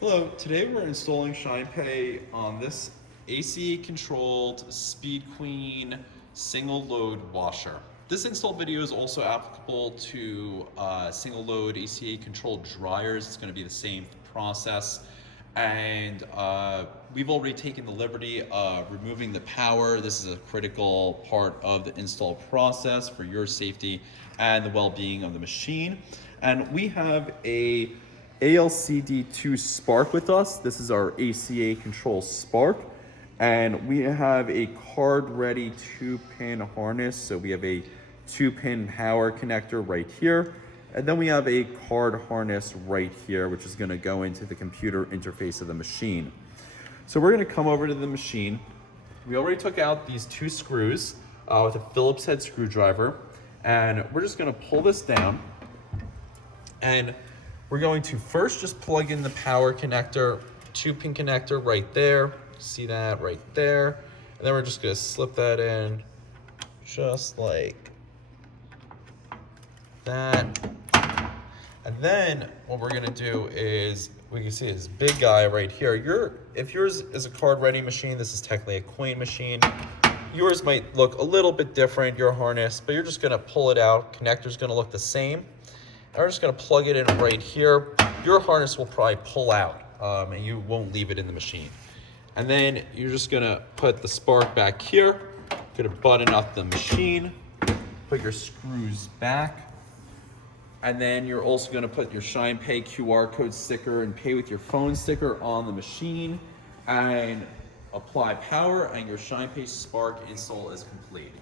Hello, today we're installing ShinePay on this ACA controlled Speed Queen single load washer. This install video is also applicable to single load ACA controlled dryers. It's going to be the same process. And we've already taken the liberty of removing the power. This is a critical part of the install process for your safety and the well-being of the machine. And we have a ALCD2 Spark with us. This is our ACA control Spark. And we have a card-ready 2-pin harness. So we have a 2-pin power connector right here. And then we have a card harness right here, which is gonna go into the computer interface of the machine. So we're gonna come over to the machine. We already took out these 2 screws with a Phillips head screwdriver. And we're just gonna pull this down. And we're going to first just plug in the power connector, 2-pin connector right there. See that right there. And then we're just gonna slip that in just like that. And then what we're gonna do is, we can see this big guy right here. If yours is a card ready machine, this is technically a coin machine. Yours might look a little bit different, your harness, but you're just gonna pull it out. Connector's gonna look the same. And we're just gonna plug it in right here. Your harness will probably pull out and you won't leave it in the machine. And then you're just gonna put the Spark back here, gonna button up the machine, put your screws back, and then you're also gonna put your ShinePay QR code sticker and pay with your phone sticker on the machine and apply power, and your ShinePay Spark install is complete.